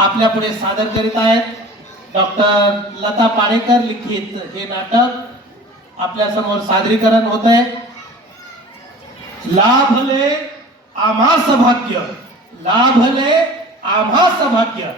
आपल्या पुढे सादर करीत आहेत डॉक्टर लता पाडेकर लिखित हे नाटक आपल्या समोर सादरीकरण होत आहे. लाभले आम्हास भाग्य, लाभले आम्हास भाग्य.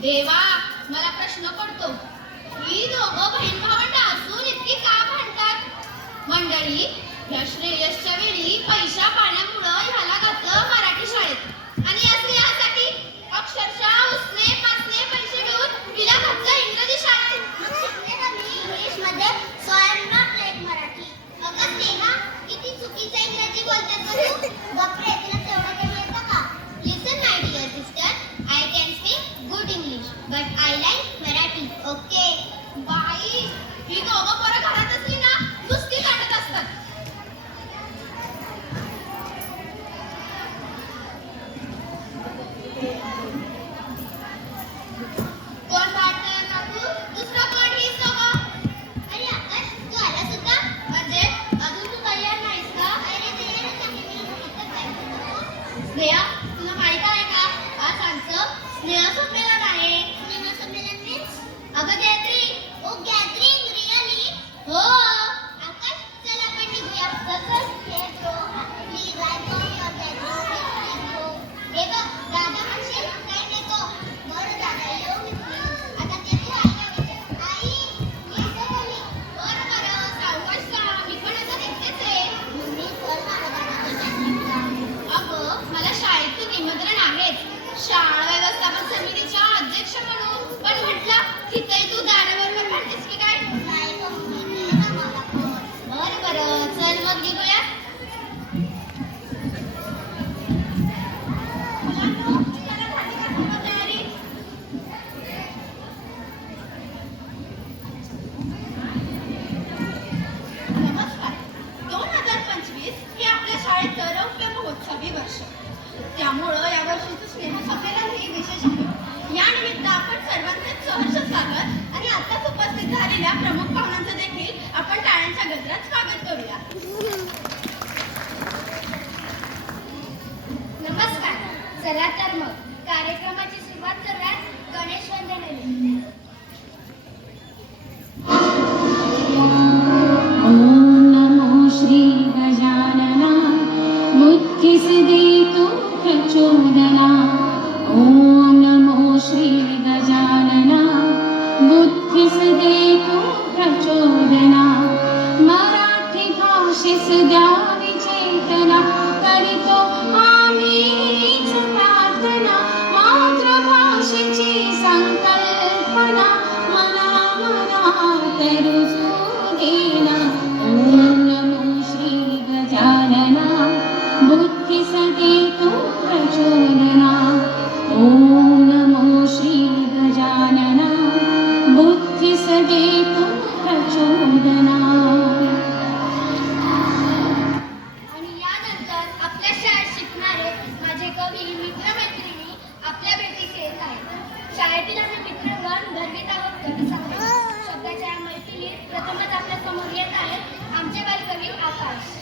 देवा, मला प्रश्न पडतो, ही दोघं बहीण भावंड असून इतकी का भांडतात? मंडळी, या श्रेयसच्या वेळी पैशा पाण्यामुळं ह्याला घातलं मराठी शाळेत आणि या स्त्रियांसाठी अक्षरशः उसने पासने पैसे घेऊन तिला घातलं इंग्रजी शाळेत. इंग्लिश मध्ये so I am not like Marathi. अगं स्नेहा, किती चुकीचं इंग्रजी बोलतेस तू. बापरे, तुला तेवढं काही येतं का? Listen my dear sister, I can speak good English, but I like Marathi. Okay. बाई, ही दोघं पोरं घरात असली ना, नुसती काढत असतात. कोण पाहतंय काकू? दुसरं कोण ही दोघं? अरे आकाश, तू आला सुद्धा? म्हणजे अजून तू तयार नाहीस का? अरे तयारच आहे मी. इथं काय करतो? स्नेहा, तुला माहित आहे का? आज आमचं स्नेह संमेलन आहे. स्नेह संमेलन मीन्स? अगं गॅदरिंग. ओ गॅदरिंग, रिअली? हो. आकाश, चल आपण निघूया. चल let's go. Please I know your gathering. हे बघ, दादा म्हणशील काय नको. बरं दादा, येऊ मी प्लीज. आता ते तू आईला विचार. आई, मी येतो का मी? बरं बरं, सावकाश जा. मी पण आता निघतेच आहे. मम्मी, चल माझ्या दादाच्या गॅदरिंगला. अगं, मला शाळेतून निमंत्रण आहेच. शाळा व्यवस्थापन समितीच्या अध्यक्ष म्हणून. पण म्हटलं तिथेही तू दाराबरोबर म्हणतेस की काय? नाही मम्मी, मला बरं बरं, चल मग निघूया. तयारी. नमस्कार. 2025 हे आपल्या शाळेचं रौप्य महोत्सवी वर्ष. त्यामुळं या वर्षीचं स्नेह संमेलन हे विशेष आहे. या निमित्त आपण सर्वांचे सहर्ष स्वागत आणि आताच उपस्थित झालेल्या प्रमुख पाहुण्यांचं देखील आपण टाळ्यांच्या गजरात स्वागत करूया. नमस्कार. चला तर मग कार्यक्रमाची सुरुवात करूया गणेश वंदनेने. ओम नमो श्री गजानना मुक्तिसिद्धितु प्रचोदना. ओम नमो श्री गजानना बुद्धिसिद्धितु प्रचोदना. मराठी भाषेस द्यावी चेतना, करीतो आम्हीच प्रार्थना. मातृभाषेची संकल्पना मना मनात रुजू देना. ओम नमो श्री गजानना बुद्धिसिद्धितु प्रचोदना. ओम नमो श्री गजानना बुद्धिसिद्धितु प्रचोदना. आणि यानंतर आपल्या शाळेत शिकणारे माझे कवी मित्रमैत्रिणी आपल्या भेटीस येत आहेत. शाळेतील आम्ही मित्रगण गर्वित आहोत कवी सांगतो. शब्दाच्या या मैफिलीत प्रथमच आपल्या समोर येत आहेत आमचे बालकवी आकाश.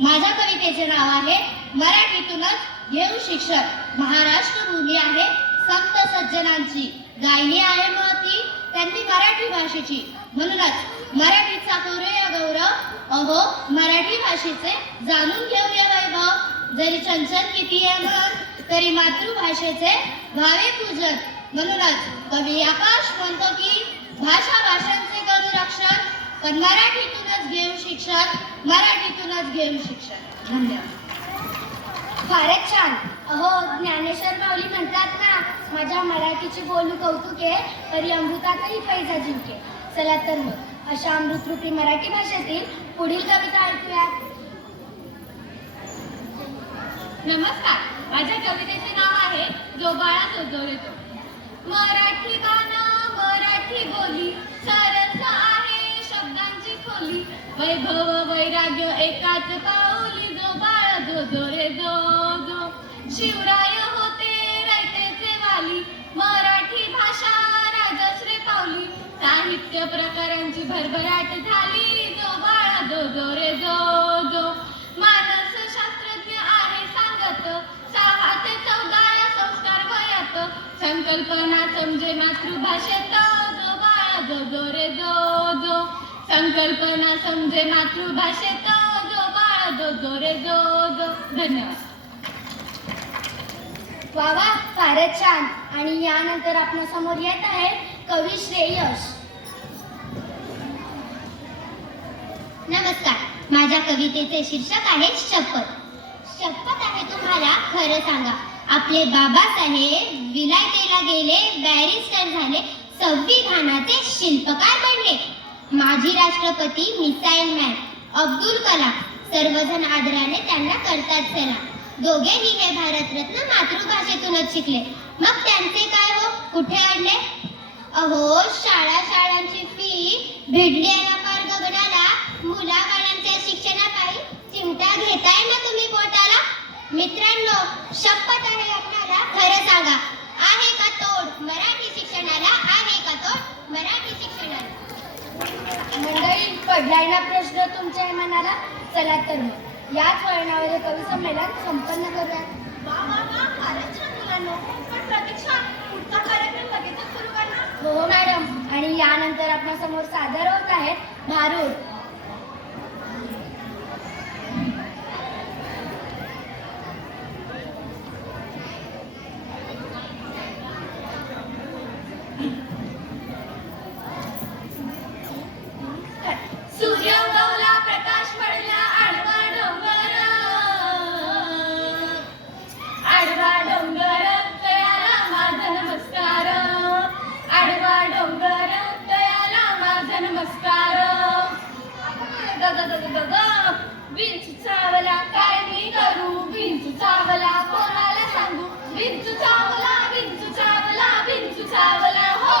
माझ्या कवितेचे नाव आहे मराठीतूनच घेऊ शिक्षण. महाराष्ट्र भूमी आहे संत सज्जनांची, गायली आहे महती त्यांनी मराठी भाषेची. म्हणूनच मराठीचा करूया गौरव, अहो मराठी भाषेचे जाणून घेऊया वैभव. जरी चंचल किती आहे मन, तरी मातृभाषेचे भावे पूजन. म्हणूनच कवी आकाश म्हणतो की भाषा भाषांचे करू रक्षण, पण मराठीतूनच घेऊ शिक्षण, मराठीतूनच घेऊ शिक्षण. धन्यवाद. फारच छान. अहो ज्ञानेश्वर माऊली म्हणतात ना, माझ्या मराठीची बोलू कौतुके, तरी अमृतातही पैजा जिंके. चला तर मग अशा अमृतरूपी मराठी भाषेतील पुढील कविता ऐकूया. नमस्कार, माझ्या कवितेचे नाव आहे जो बाळा तो जोडतो. मराठी गाणं मराठी बोली, सरस आहे शब्दांची खोली. वैभव वैराग्य एकाच पाऊली, जो बाळा जो जो रे जो जो. शिवराय होते रयतेचे वाली, मराठी भाषा राजश्री पावली. साहित्य प्रकारांची भरभराट झाली, जो बाळा जो जो रे जो जो. मानस शास्त्रज्ञ आहे सांगत, 6 ते 14 संस्कार वयात. संकल्पना समजे मातृभाषेत, जो बाळा जो जो रे जो जो. संकल्पना समजे मातृभाषेत, जो बाळा जो जो रे जो जो. धन्यवाद. वा वा, फारच छान. आणि यानंतर आपल्या समोर येत आहे कवी श्रेयश. नमस्कार, माझ्या कवितेचे शीर्षक आहे शपथ. शपथ आहे तुम्हाला खरं सांगा, आपले बाबासाहेब विलायतेला गेले, बॅरिस्टर झाले, संविधानाचे शिल्पकार बनले. माजी राष्ट्रपती मिसाईल मॅन अब्दुल कलाम, सर्वजण आदराने त्यांना करतात सलाम. दोघेही हे भारतरत्न मातृभाषेतूनच शिकले. मग त्यांचे काय हो, कुठे अडले? अहो शाळांची फी भिडली आहे ना पार गगनाला. मुलाबाळांच्या शिक्षणापायी चिमटा घेताय ना तुम्ही पोटाला. मित्रांनो, शपथ आहे आपल्याला खरं सांगा, आहे का तोड मराठी शिक्षणाला, आहे का तोड मराठी शिक्षणाला? मंडळी, पडलाय ना प्रश्न तुमच्या मनाला? चला तर मग याच वळणावर हे कवी संमेलन संपन्न करूया. वा वा वा, फारच छान मुलांनो. पण प्रतीक्षा, पुढचा कार्यक्रम लगेचच सुरू करणार? हो मॅडम. आणि यानंतर आपल्या समोर सादर होत आहेत भारूड. सूर्य उगवला, प्रकाश पडला, आडवा डोंगर, आडवा डोंगर तयाला माझा नमस्कार. आडवा डोंगर तयाला माझा नमस्कार. विंचू चावला, काय मी करू? विंचू चावला, कोणाला सांगू? विंचू चावला, विंचू चावला, विंचू चावला हो.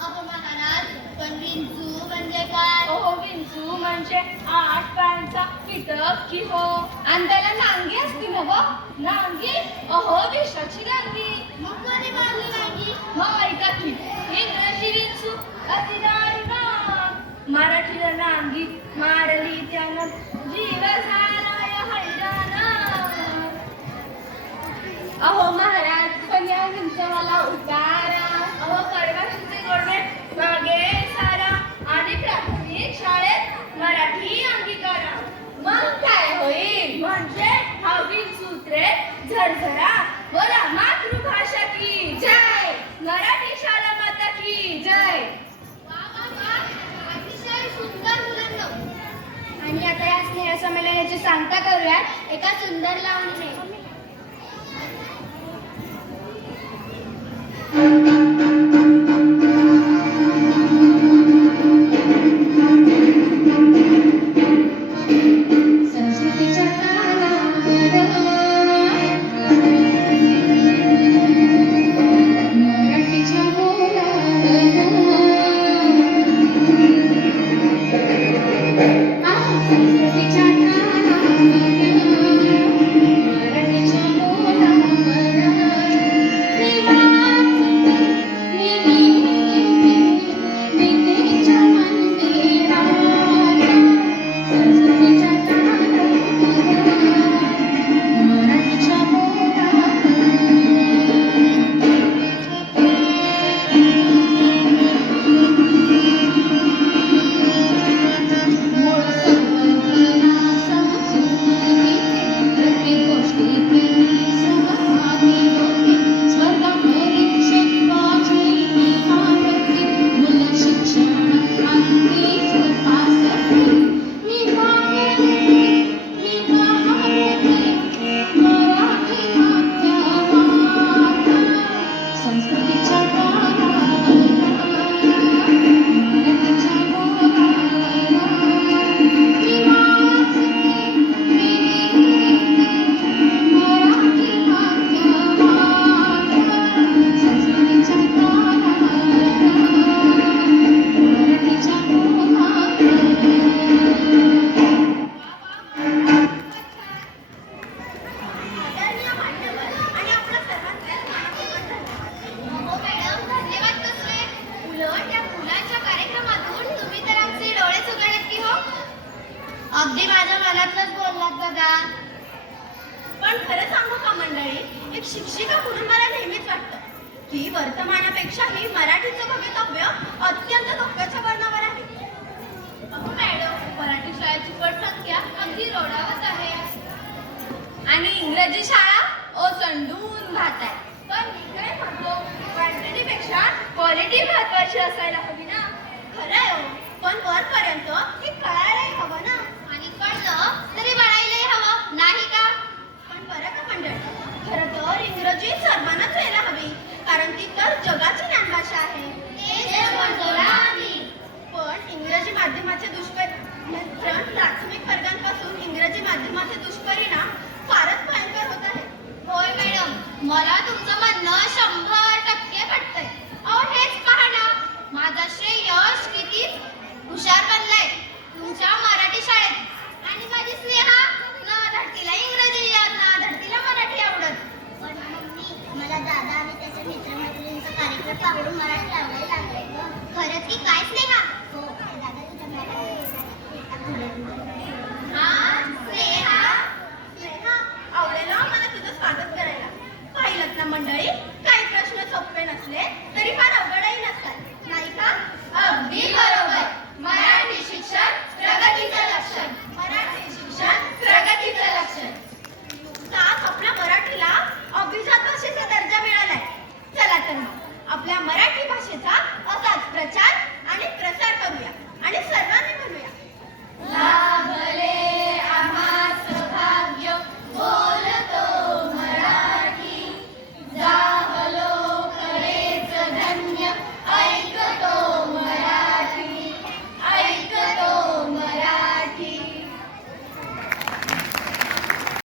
अहो महाराज, पण विंचू म्हणजे काय? ओहो, विंचू म्हणजे 8 पायांचा कीटक की हो. आणि त्याला नांगी असती ना व. नांगी? अहो, विषाची नांगी. मग कोणी मारली नाही? मग ऐका की, इंग्रजी विंचू अति दारुण, मराठीला नांगी मारली त्यानं जीव झालाय हैराण. अहो महाराज, पण या विंचवाला उतारा. अहो, कडवाशीचे गोडवे मागे सारा, आणि प्राथमिक शाळेत मराठी अंगीकारा. मग काय होईल? म्हणजे हा विंचूत्रे झरझरा. बोला मातृभाषा की जय, मराठी शाळा माता की जय. वा वा वा, अतिशय सुंदर मुलांनो. आणि आता या स्नेह संमेलनाची सांगता करूया एका सुंदर लावणीने. संस्कृतीच्या मराठीच्या मराठीच्या अगदी माझ्या मनातलंच बोललात दादा. पण खरं सांगू का मंडळी, एक शिक्षिका म्हणून मला नेहमीच वाटतं की वर्तमानापेक्षाही मराठीचं भवितव्य अत्यंत धोक्याच्या वळणावर आहे. अहो मॅडम, मराठी शाळेची पटसंख्या अगदी रोडावत आहे आणि इंग्रजी शाळा ओसंडून वाहत आहे. पण मी काय म्हणतो, क्वांटिटीपेक्षा क्वालिटी महत्वाची असायला हवी ना. खरं आहे हो, पण वरपर्यंत हे कळायलाही हवं ना. आणि कळलं तरी बळायलाही हवं नाही का? पण बरं का मंडळी, खरं तर इंग्रजी सर्वांनाच यायला हवी, कारण ती तर जगाची ज्ञानभाषा आहे. तेच म्हणतो ना आम्ही. पण इंग्रजी माध्यमाचे दुष्परिणाम प्राथमिक वर्गांपासून इंग्रजी माध्यमाचे दुष्परिणाम